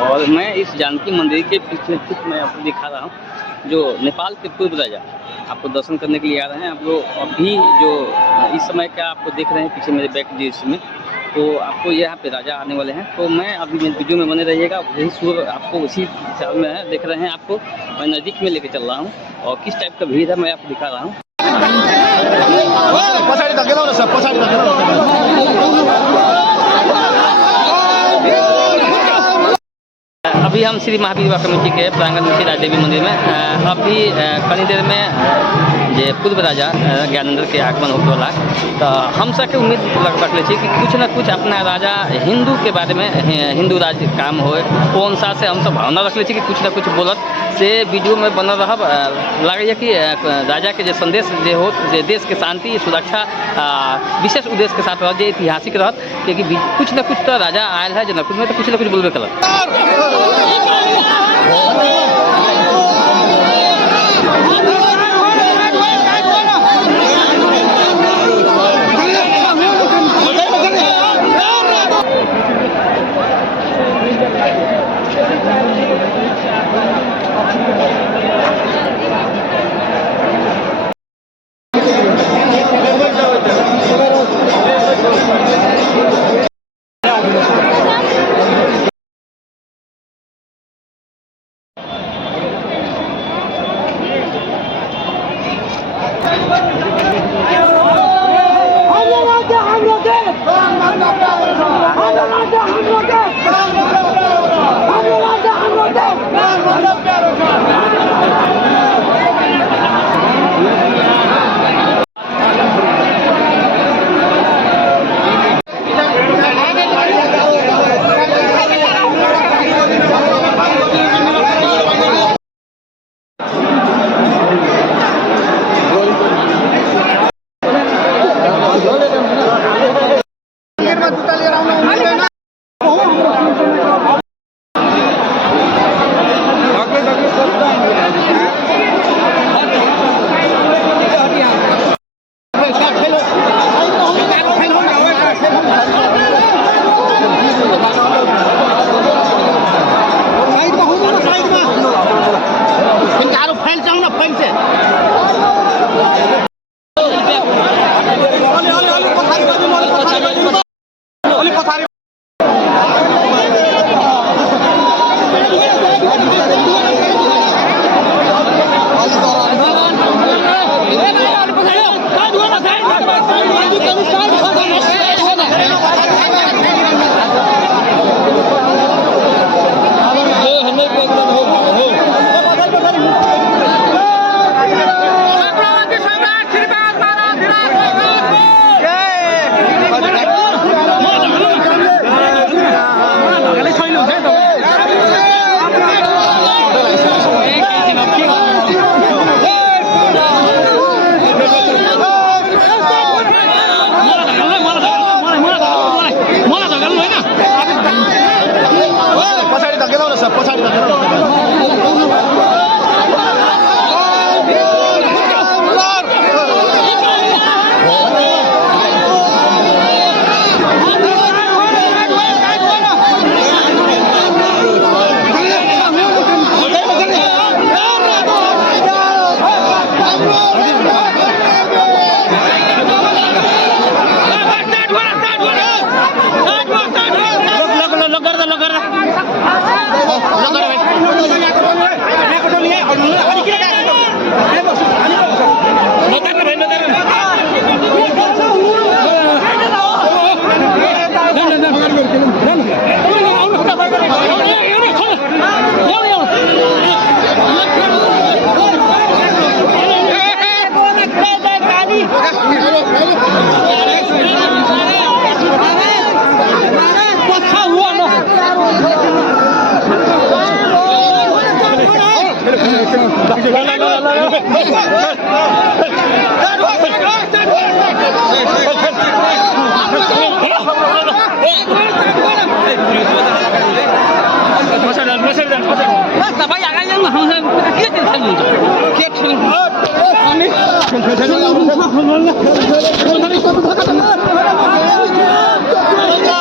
और मैं इस जानकी मंदिर के पीछे स्थित मैं आपको दिखा रहा हूँ, जो नेपाल के पूर्व राजा आपको दर्शन करने के लिए आ रहे हैं। आप लोग अभी जो इस समय का आपको देख रहे हैं पीछे मेरे बैक दृश्य में, तो आपको यहाँ पे राजा आने वाले हैं। तो मैं अभी मेरे वीडियो में बने रहिएगा, यही सूर आपको उसी साल में है, देख रहे हैं आपको मैं नज़दीक में लेके चल रहा हूँ और किस टाइप का भीड़ है मैं आपको दिखा रहा हूँ। अभी हम श्री महावीर कमेटी के प्रांगण में राज देवी मंदिर में अभी कनी देर में जे पूर्व राजा ज्ञानेंद्र के आगमन होने वाला, तो हम सबके उम्मीद रखले कि कुछ न कुछ अपना राजा हिंदू के बारे में, हिंदू राज्य काम हो वो अनुसार से हम सब भावना रखले कि कुछ न कुछ बोलत से वीडियो में बनल रह लगे कि राजा के जो संदेश जे हो जे देश के शांति सुरक्षा विशेष उद्देश्य के साथ रह ऐतिहासिक रहत, क्योंकि कुछ न कुछ तो राजा आयल है जनकपुर में, तो कुछ न कुछ बोलबे कलत।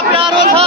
प्यारो था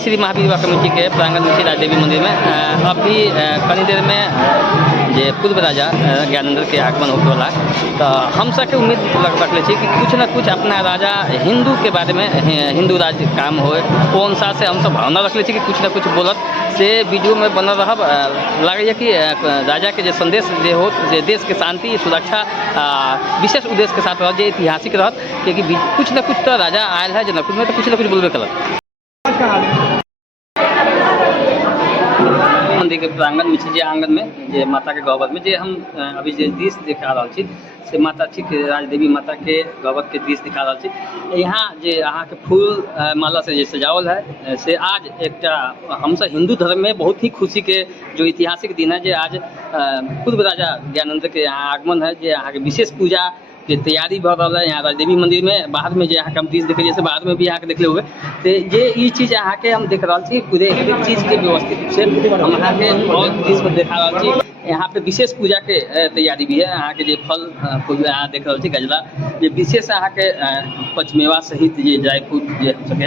श्री महावीर विवाह कमेटी के प्रांगण में श्री राज देवी मंदिर में अभी कनी देर में जे पूर्व राजा ज्ञानेंद्र के आगमन होने वाला। तो हम सबके उम्मीद रखले छी कि कुछ न कुछ अपना राजा हिंदू के बारे में हिंदू राज्य काम हो वो अनुसार से हम सब भावना रखले छी कि कुछ न कुछ बोलत से वीडियो में बनल रहब। लगे कि राजा के जो संदेश जे हो जे देश के शांति सुरक्षा विशेष उद्देश्य के साथ रह जे ऐतिहासिक रहत क्योंकि कुछ न कुछ तो राजा आयल है जनकपुर में तो कुछ न कुछ बोलबे कलत। मंदिर के प्रांगण में जे आंगन में जे माता के गहवर में जे हम अभी जे दृश्य दिखा रहा छी से माता ठीक राजदेवी माता के गहवर के दृश्य दिखा रहा छी। यहाँ जे अहाँ के फूल माला से जे सजावल है से आज एक हम सब हिंदू धर्म में बहुत ही खुशी के जो ऐतिहासिक दिन है जे आज पूर्व राजा ज्ञानेंद्र के यहाँ आगमन है जे अहाँ के विशेष पूजा के तैयारी भर रहा है यहाँ राजदेवी मंदिर में। बाहर में जो यहाँ हम चीज़ देखे जैसे बाहर में भी यहाँ के देखले हुए तो ये चीज़ यहाँ के हम देख रहा छी पूरे एक चीज़ के व्यवस्थित रूप से हम यहाँ के बहुत चीज़ को देखा रहा छी। यहाँ पे विशेष पूजा के तैयारी भी है। यहाँ के जो फल फूल यहाँ देख रहा छी गजला ये विशेष यहाँ के पचमेवा सहित ये ड्राई फ्रूट ये हो सके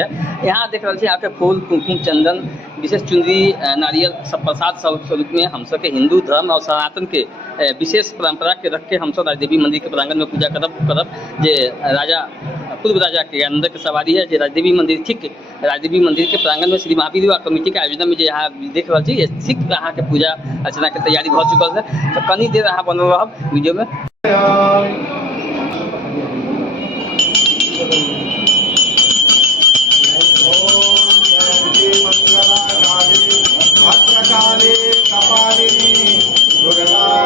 यहाँ देख रहा छी। यहाँ के फूल कुमकुम चंदन विशेष चुनरी नारियल सब प्रसाद स्वरूप में हम सबके हिंदू धर्म और सनातन के विशेष परंपरा के रख के हम सब राजदेवी मंदिर के प्रांगण में पूजा करब जे राजा पूर्व राजा के अंदर के सवारी है जे राजदेवी मंदिर ठीक राजदेवी मंदिर के प्रांगण में श्री महावीर विवाह कमेटी के आयोजन में जो यहाँ देख रहा छी ठीक यहाँ के पूजा अर्चना के तैयारी हो चुकल है। तो कनी देर यहाँ बनल रहब वीडियो में।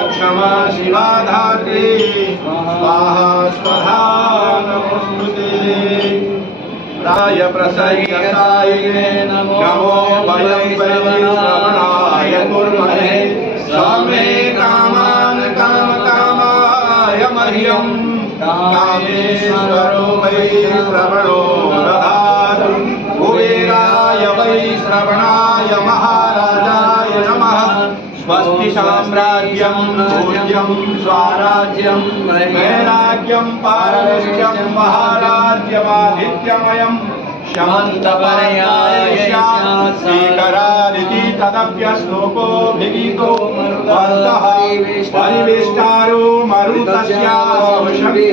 क्षमा शिवाधात्री स्वाहा स्वधा नमोस्तुते राय प्रसन्नताये नमो वयं श्रवणाय कुर्महे समे कामान कामकामाय मह्यं कामेश्वरो वै श्रवणो दधातु कुबेराय वै श्रवणाय महाराजाय नमः। स्वस्ति साम्राज्यं भोज्यं स्वराज्यं वैराग्यं पारमश्यं महाराज्यमादित्यमयं शमन्तपर्यायस्य स्वीकरादिति तदप्यश्लोको विगीतो वस्तः परिवेष्टारो मरुतस्यावशक्ते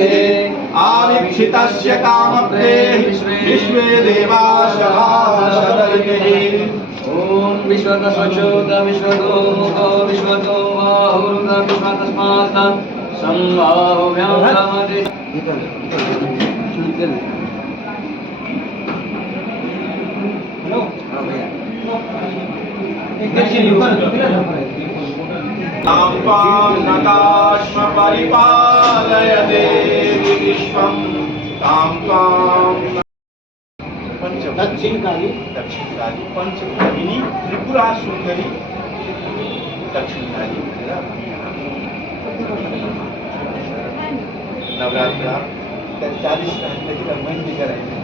आवीक्षितस्य कामप्ते विश्वे देवासभासदरितिः। ओम विश्वतो स्वच्छोत विश्वतो मुखो विश्वतो बाहुरुत विश्वतस्मात् संभाव्यामति नकाश्म परिपालय देवी विश्वं तां दक्षिणकाली पंचभगिनी त्रिपुरा सुंदरी दक्षिणकाली नवरात्र 40 महीने कराएंगे।